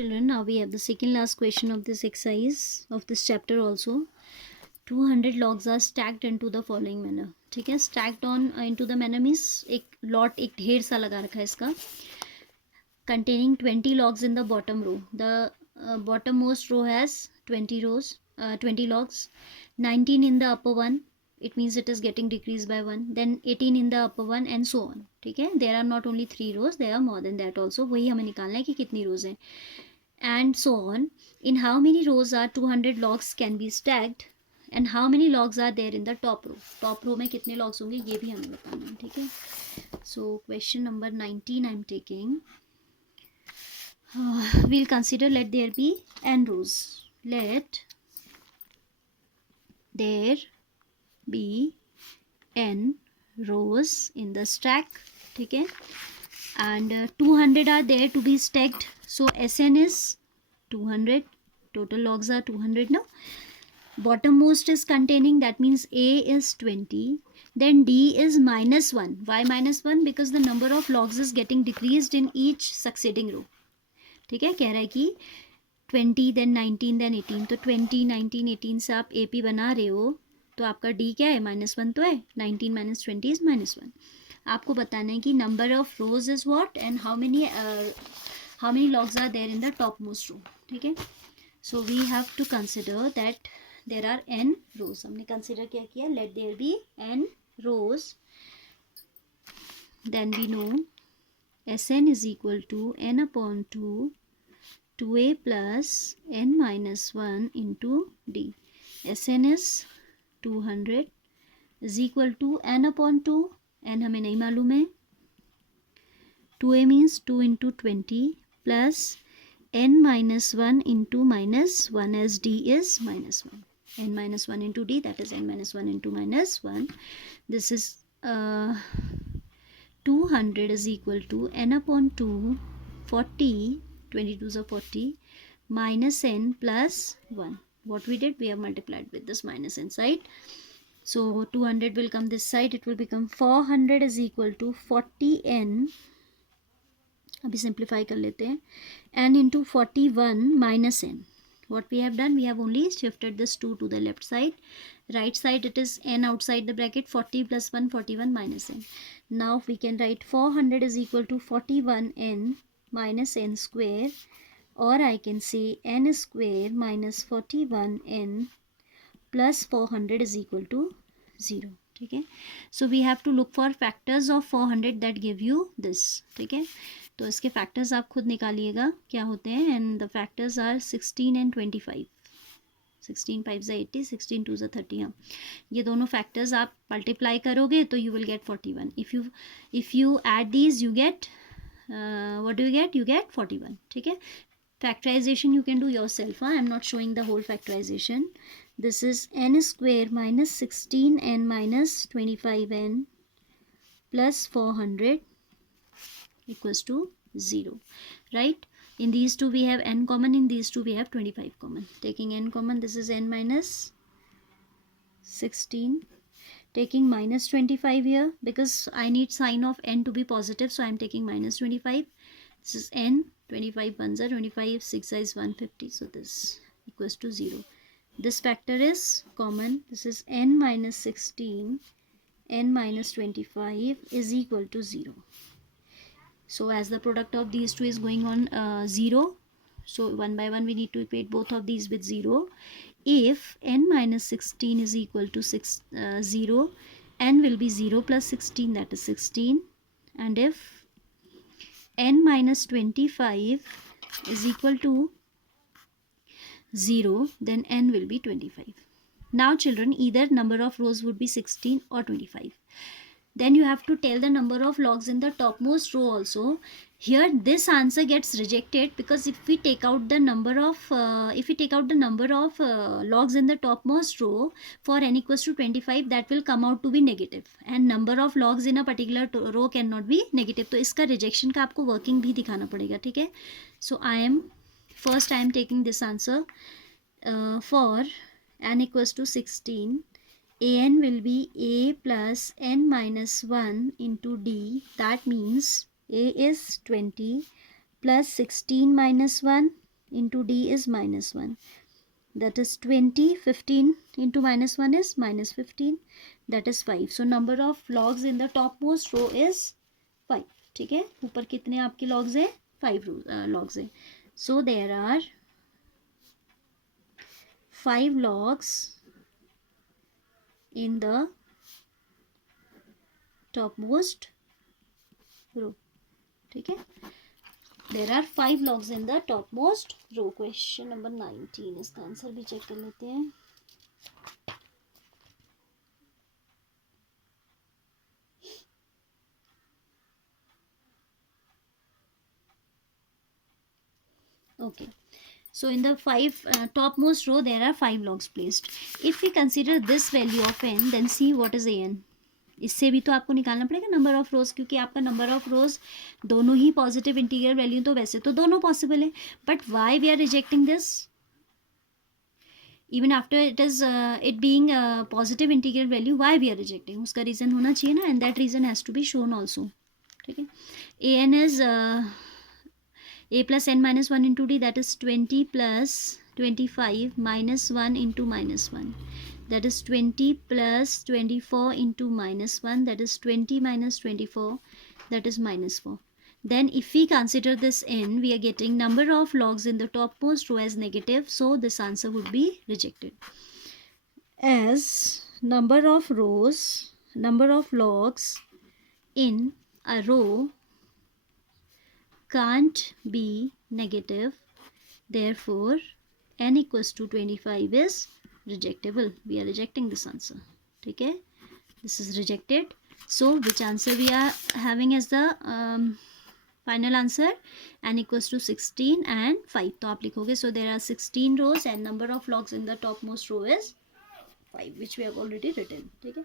Children, now we have the second last question of this exercise of this chapter also. 200 logs are stacked into the following manner. ठीक है, stacked on into the manner means एक lot एक ढेर सा लगा रखा है इसका, containing 20 logs in the bottom row. The bottommost row has 20 rows, 20 logs, 19 in the upper one. It means it is getting decreased by 1. Then 18 in the upper one and so on. ठीक है, there are not only 3 rows, there are more than that also. वही हमें निकालना है कि कितनी rows हैं. And so on. In how many rows are 200 logs can be stacked and how many logs are there in the top row. Top row में कितने logs होंगे ये भी हमें बताना है. ठीक है, so question number 19 I'm taking. We'll consider let there be n rows. Let there be n rows in the stack. ठीक है, and 200 are there to be stacked, so Sn is 200. Total logs are 200 now. Bottommost is containing, that means A is 20. Then D is -1. Why -1? Because the number of logs is getting decreased in each succeeding row. ठीक है, कह रहा है कि 20 then 19 then 18, तो 20 19 18 से आप AP बना रहे हो तो आपका D क्या है, -1 तो है. 19 - 20 is -1. आपको बताना है कि number of rows is what and how many logs are there in the top most row. ठीक है, so we have to consider that there are n rows. हमने कंसिडर क्या किया, let there be n rows. Then we know Sn is equal to n upon 2 2a plus n minus 1 into d. Sn is 200 is equal to n upon 2. n हमें नहीं मालूम है. 2a means 2 into 20 plus n minus 1 into minus 1 as d is -1. n minus 1 into d, that is n minus 1 into -1. This is 200 is equal to n upon 2 40, 22s are 40 minus n plus 1. What we did, we have multiplied with this minus inside. So 200 will come this side, it will become 400 is equal to 40n. अभी simplify कर लेते हैं. n into 41 minus n. What we have done, we have only shifted this 2 to the left side. Right side it is n outside the bracket, 40 plus 1 41 minus n. Now we can write 400 is equal to 41n minus n square, or I can say n square minus 41n plus 400 is equal to 0. ठीक है, so we have to look for factors of 400 that give you this. ठीक है, तो इसके factors आप खुद निकालिएगा क्या होते हैं. And the factors are 16 and 25. 16 5 80, 16 2 30. हाँ, ये दोनों फैक्टर्स आप मल्टीप्लाई करोगे तो you will get 41. If you add these you get what do you get 41. ठीक है, factorization you can do yourself. I'm not showing the whole factorization. This is n square minus 16n minus 25n plus 400 equals to 0. Right, in these two we have n common, in these two we have 25 common. Taking n common, this is n minus 16. Taking minus 25 here, because I need sign of n to be positive, so I am taking minus 25. This is n, 25 ones are 25, 6 is 150, so this equals to 0. This factor is common. This is n minus 16, n minus 25 is equal to 0. So as the product of these two is going on 0, so one by one we need to equate both of these with 0. If n minus 16 is equal to 0, n will be 0 plus 16, that is 16. And if n minus 25 is equal to 0, then n will be 25. Now children, either number of rows would be 16 or 25. Then you have to tell the number of logs in the topmost row also. Here this answer gets rejected because if we take out the number of logs in the topmost row for n equals to 25, that will come out to be negative, and number of logs in a particular row cannot be negative. तो इसका rejection का आपको working भी दिखाना पड़ेगा. ठीक है, so I am taking this answer for n equals to 16. An will be a plus n minus 1 into d. That means a is 20 plus 16 minus 1, into D is -1. That is 20. 15 into -1 is -15. That is 5. So number of logs in the topmost row is 5. ठीक है, ऊपर कितने आपके logs है? 5 logs है. So there are 5 logs in the topmost row. ठीक है, there are 5 logs in the topmost row. Question number 19. इसका आंसर भी चेक कर लेते हैं. Okay, so in the 5 topmost row there are 5 logs placed. If we consider this value of n, then see what is an. इससे भी तो आपको निकालना पड़ेगा नंबर ऑफ रोज, क्योंकि आपका नंबर ऑफ रोज दोनों ही पॉजिटिव इंटीग्रल वैल्यू, तो वैसे तो दोनों पॉसिबल है, but why we are rejecting this even after it is it being positive integral value? Why we are rejecting, उसका रीज़न होना चाहिए ना, and that reason has to be shown also. ठीक है, A N is a plus n minus 1 into d, that is 20 plus 25 minus 1 into -1, that is 20 plus 24 into -1, that is 20 minus 24, that is -4. Then if we consider this n, we are getting number of logs in the topmost row as negative, so this answer would be rejected. As number of logs in a row can't be negative, therefore n equals to 25 is rejectable. We are rejecting this answer. ठीक है, this is rejected. So which answer we are having as the final answer? n equals to 16 and 5. तो आप लिखोगे, so there are 16 rows and number of logs in the topmost row is 5, which we have already written. ठीक है,